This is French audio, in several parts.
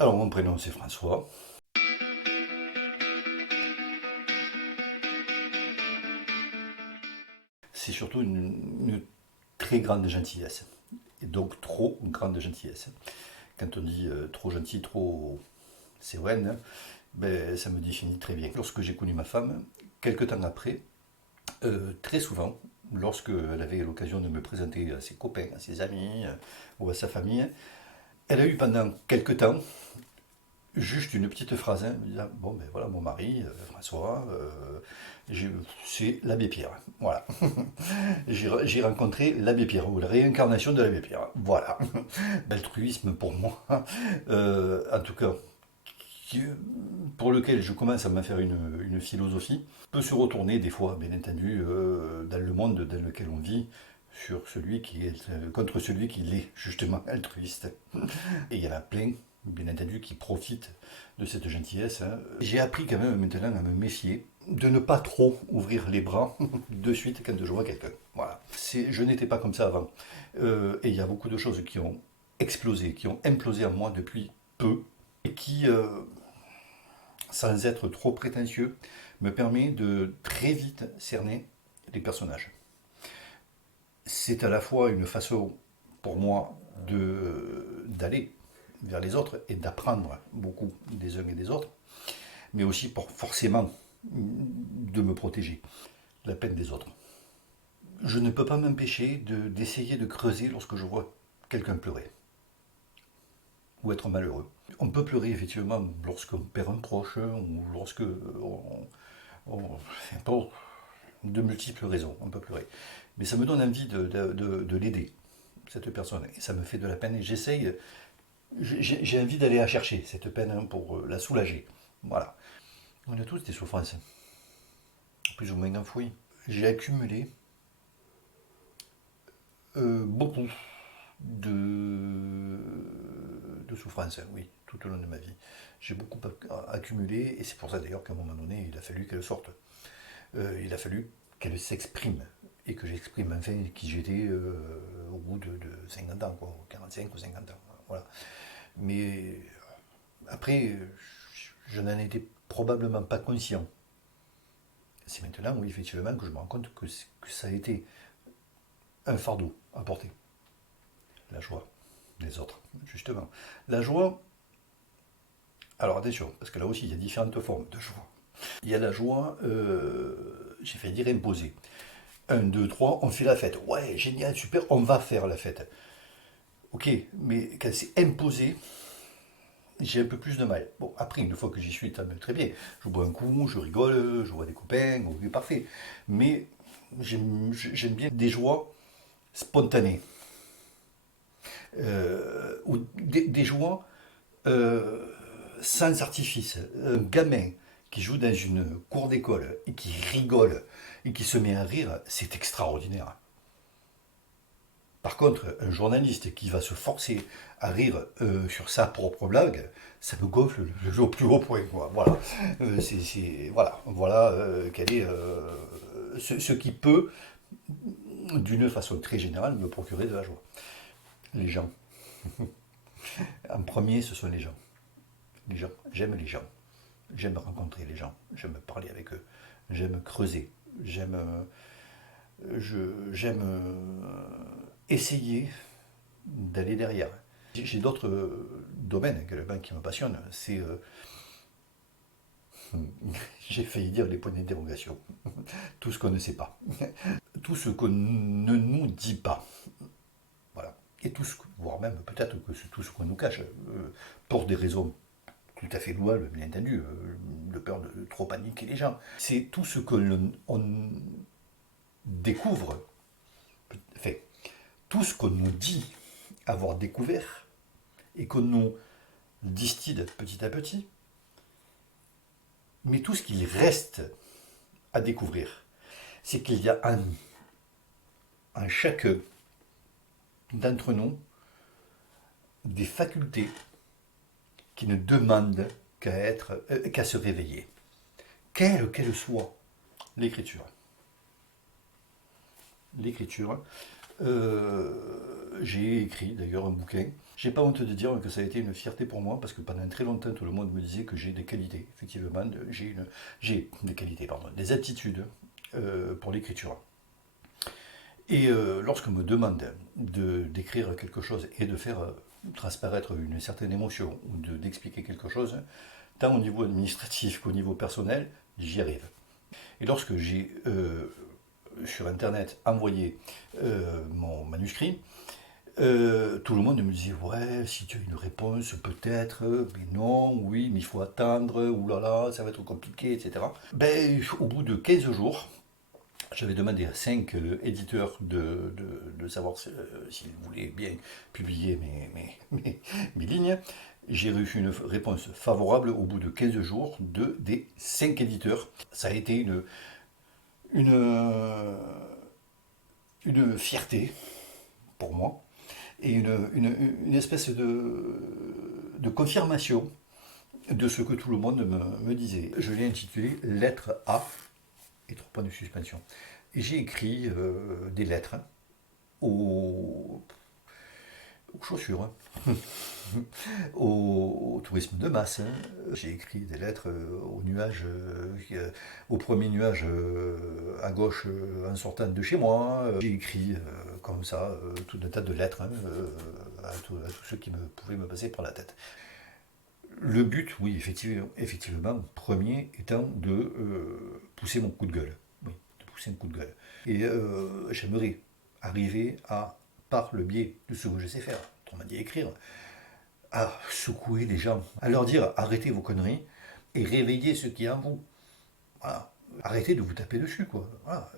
Alors, mon prénom, c'est François. C'est surtout une très grande gentillesse. Et donc, trop grande gentillesse. Quand on dit trop gentil, trop sérénne, ben, ça me définit très bien. Lorsque j'ai connu ma femme, quelques temps après, très souvent, lorsqu'elle avait l'occasion de me présenter à ses copains, à ses amis ou à sa famille, elle a eu pendant quelques temps juste une petite phrase, hein, me disant, bon ben voilà mon mari, François, c'est l'abbé Pierre. Voilà. J'ai rencontré l'abbé Pierre, ou la réincarnation de l'abbé Pierre. Voilà. L'altruisme pour moi, en tout cas, qui- pour lequel je commence à m'en faire une philosophie, peut se retourner des fois, bien entendu, dans le monde dans lequel on vit, sur celui qui est contre celui qui l'est justement altruiste. Et il y en a plein, bien entendu, qui profitent de cette gentillesse, hein. J'ai appris quand même maintenant à me méfier, de ne pas trop ouvrir les bras de suite quand je vois quelqu'un. Voilà. Je n'étais pas comme ça avant. Et il y a beaucoup de choses qui ont explosé, qui ont implosé en moi depuis peu, et qui, sans être trop prétentieux, me permet de très vite cerner les personnages. C'est à la fois une façon pour moi d'aller vers les autres et d'apprendre beaucoup des uns et des autres, mais aussi pour forcément de me protéger la peine des autres. Je ne peux pas m'empêcher d'essayer de creuser lorsque je vois quelqu'un pleurer ou être malheureux. On peut pleurer effectivement lorsqu'on perd un proche ou lorsque pour de multiples raisons, on peut pleurer. Mais ça me donne envie de l'aider, cette personne. Et ça me fait de la peine et j'essaye, j'ai envie d'aller la chercher, cette peine, hein, pour la soulager. Voilà. On a tous des souffrances, plus ou moins enfouies. J'ai accumulé beaucoup de, de souffrances, oui, tout au long de ma vie. J'ai beaucoup accumulé et c'est pour ça d'ailleurs qu'à un moment donné, il a fallu qu'elle sorte. Il a fallu qu'elle s'exprime et que j'exprime enfin qui j'étais au bout de 50 ans, quoi, 45 ou 50 ans. Voilà. Mais après, je n'en étais probablement pas conscient. C'est maintenant, oui, effectivement, que je me rends compte que ça a été un fardeau à porter. La joie des autres, justement. La joie, alors attention, parce que là aussi, il y a différentes formes de joie. Il y a la joie, j'ai fait dire imposée. Un, 2, 3, on fait la fête. Ouais, génial, super, on va faire la fête. Ok, mais quand c'est imposé, j'ai un peu plus de mal. Bon, après, une fois que j'y suis, très bien. Je bois un coup, je rigole, je vois des copains, oui, parfait. Mais j'aime bien des joies spontanées. Ou des joies euh, sans artifice. Un gamin qui joue dans une cour d'école et qui rigole et qui se met à rire, c'est extraordinaire. Par contre, un journaliste qui va se forcer à rire sur sa propre blague, ça me gonfle au plus haut point, quoi. Voilà. Voilà quel est ce qui peut, d'une façon très générale, me procurer de la joie. Les gens. En premier, ce sont les gens. Les gens. J'aime les gens. J'aime rencontrer les gens. J'aime parler avec eux. J'aime creuser. J'aime essayer d'aller derrière. J'ai d'autres domaines également qui me passionnent. J'ai failli dire les points d'interrogation. Tout ce qu'on ne sait pas. Tout ce qu'on ne nous dit pas. Voilà. Et voire même peut-être que c'est tout ce qu'on nous cache, pour des raisons tout à fait louables, bien entendu, de peur de trop paniquer les gens. C'est tout ce que on découvre, enfin, tout ce qu'on nous dit avoir découvert et qu'on nous distille petit à petit, mais tout ce qu'il reste à découvrir, c'est qu'il y a en chacun d'entre nous des facultés qui ne demandent qu'à se réveiller, quelle qu'elle soit. L'écriture. L'écriture. J'ai écrit d'ailleurs un bouquin. J'ai pas honte de dire que ça a été une fierté pour moi parce que pendant très longtemps tout le monde me disait que j'ai des qualités. Effectivement, j'ai des qualités, pardon, des aptitudes pour l'écriture. Et lorsqu'on me demande d'écrire quelque chose et de faire transparaître une certaine émotion ou d'expliquer quelque chose, tant au niveau administratif qu'au niveau personnel, j'y arrive. Et lorsque j'ai sur Internet envoyé mon manuscrit, tout le monde me disait ouais, si tu as une réponse, peut-être, mais non, oui, mais il faut attendre, oulala, ça va être compliqué, etc. Ben, au bout de 15 jours, j'avais demandé à 5 éditeurs de savoir s'ils voulaient bien publier mes lignes. J'ai reçu une réponse favorable au bout de 15 jours des 5 éditeurs. Ça a été une, une fierté pour moi et une espèce de confirmation de ce que tout le monde me disait. Je l'ai intitulé Lettre A et 3 points de suspension. Et j'ai écrit des lettres aux, aux chaussures, au tourisme de masse. J'ai écrit des lettres aux nuages, au premier nuage à gauche en sortant de chez moi. J'ai écrit comme ça tout un tas de lettres à tous ceux qui pouvaient me passer par la tête. Le but, oui, effectivement, premier étant de pousser mon coup de gueule. Oui, de pousser un coup de gueule. Et j'aimerais arriver à, par le biais de ce que je sais faire, on m'a dit écrire, à secouer les gens, à leur dire arrêtez vos conneries et réveillez ce qui est en vous. Voilà. Arrêtez de vous taper dessus, quoi. Voilà.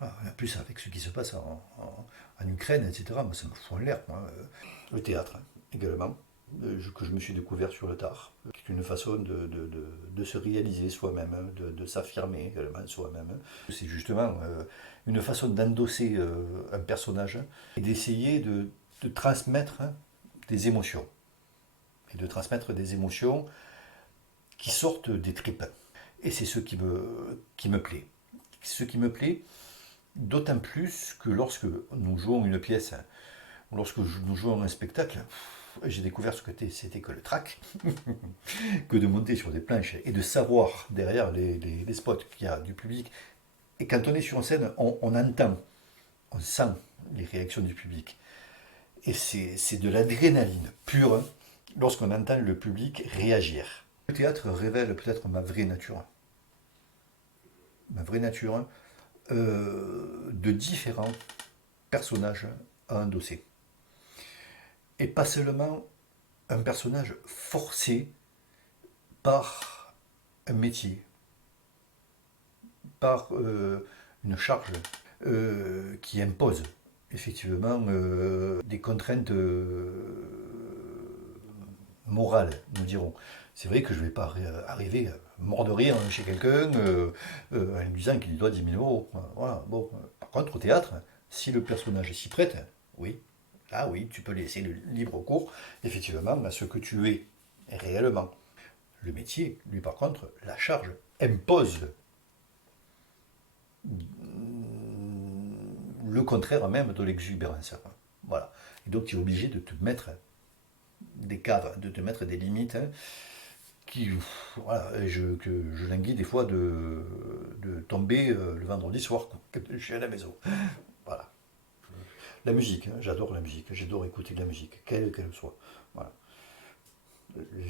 Voilà. En plus, avec ce qui se passe en Ukraine, etc., moi, ça me fout en l'air. Le théâtre, hein, également, que je me suis découvert sur le tard, qui est une façon de se réaliser soi-même, hein, de s'affirmer également soi-même. C'est justement une façon d'endosser un personnage et d'essayer de transmettre des émotions. Et de transmettre des émotions qui sortent des tripes. Et c'est ce qui me plaît. Ce qui me plaît, d'autant plus que lorsque nous jouons une pièce, lorsque nous jouons un spectacle, j'ai découvert ce que c'était que le track, que de monter sur des planches et de savoir derrière les spots qu'il y a du public. Et quand on est sur une scène, on entend, on sent les réactions du public. Et c'est de l'adrénaline pure lorsqu'on entend le public réagir. Le théâtre révèle peut-être ma vraie nature. Ma vraie nature de différents personnages à endosser. Et pas seulement un personnage forcé par un métier, par une charge qui impose effectivement des contraintes morales, nous dirons. C'est vrai que je ne vais pas arriver mort de rire chez quelqu'un en lui disant qu'il lui doit 10 000 euros. Voilà. Bon. Par contre, au théâtre, si le personnage s'y prête, oui, là oui, tu peux laisser le libre cours, effectivement, à ce que tu es réellement. Le métier, lui par contre, la charge impose le contraire même de l'exubérance. Voilà. Et donc tu es obligé de te mettre des cadres, de te mettre des limites qui, voilà, que je languis des fois de tomber le vendredi soir quand je suis à la maison. Voilà. La musique, hein, j'adore la musique, j'adore écouter de la musique, quelle qu'elle soit. Voilà.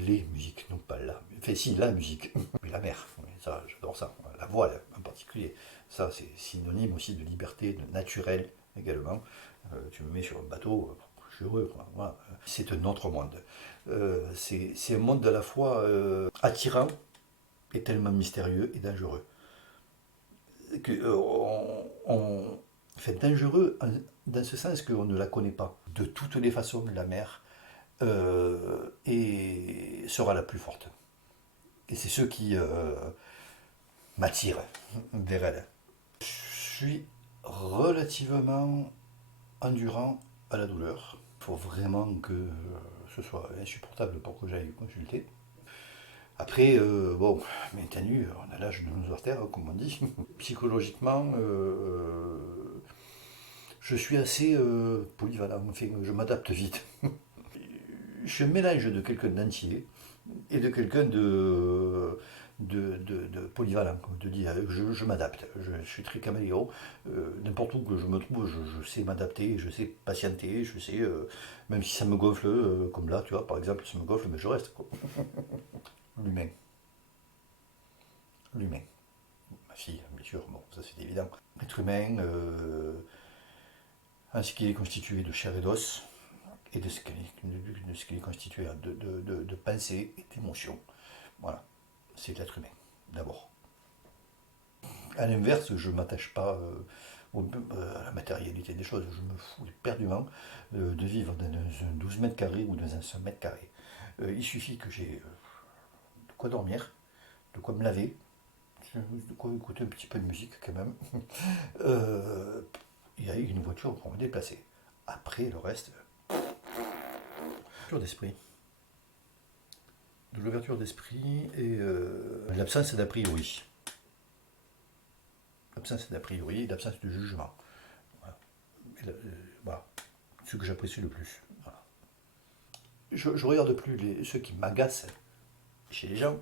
Les musiques, non pas la. Enfin, si, la musique, mais la mer, ça, j'adore ça. La voile en particulier, ça, c'est synonyme aussi de liberté, de naturel également. Tu me mets sur un bateau, je suis heureux. Voilà. C'est un autre monde. C'est un monde à la fois attirant et tellement mystérieux et dangereux. Que, enfin, dangereux dans ce sens qu'on ne la connaît pas. De toutes les façons, la mer et sera la plus forte. Et c'est ce qui m'attire vers elle. Je suis relativement endurant à la douleur. Il faut vraiment que ce soit insupportable pour que j'aille consulter. Après, bon, maintenant, on a l'âge de nos artères, comme on dit. Psychologiquement, Je suis assez polyvalent, enfin, je m'adapte vite. Je suis un mélange de quelqu'un d'entier et de quelqu'un de polyvalent, comme te dis, je m'adapte, je suis très caméléon. N'importe où que je me trouve, je sais m'adapter, je sais patienter, je sais, même si ça me gonfle, comme là, tu vois, par exemple, ça me gonfle, mais je reste, quoi. L'humain, l'humain. Ma fille, bien sûr, bon, ça c'est évident. L'être humain, ainsi qu'il est constitué de chair et d'os, et de ce qu'il est constitué de pensée et d'émotion. Voilà, c'est l'être humain, d'abord. À l'inverse, je ne m'attache pas à la matérialité des choses. Je me fous éperdument de vivre dans un 12 mètres carrés ou dans un 5 mètres carrés. Il suffit que j'ai de quoi dormir, de quoi me laver, de quoi écouter un petit peu de musique quand même. Euh, Il y a une voiture pour me déplacer. Après, le reste, l'ouverture d'esprit. De l'ouverture d'esprit et l'absence d'a priori. L'absence d'a priori, l'absence de jugement. Voilà. Voilà. Ce que j'apprécie le plus. Voilà. Je regarde plus ceux qui m'agacent chez les gens.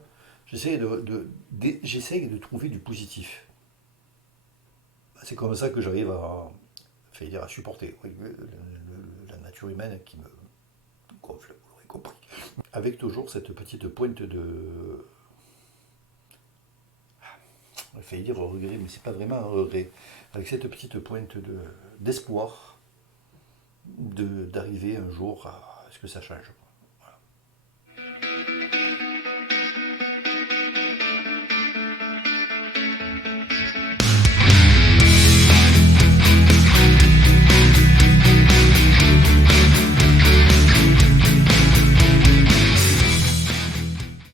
J'essaie de trouver du positif. C'est comme ça que j'arrive à supporter oui, la nature humaine qui me gonfle, vous l'aurez compris. Avec toujours cette petite pointe de. Il fallait dire regret, mais c'est pas vraiment un regret. Avec cette petite pointe d'espoir d'arriver un jour à ce que ça change.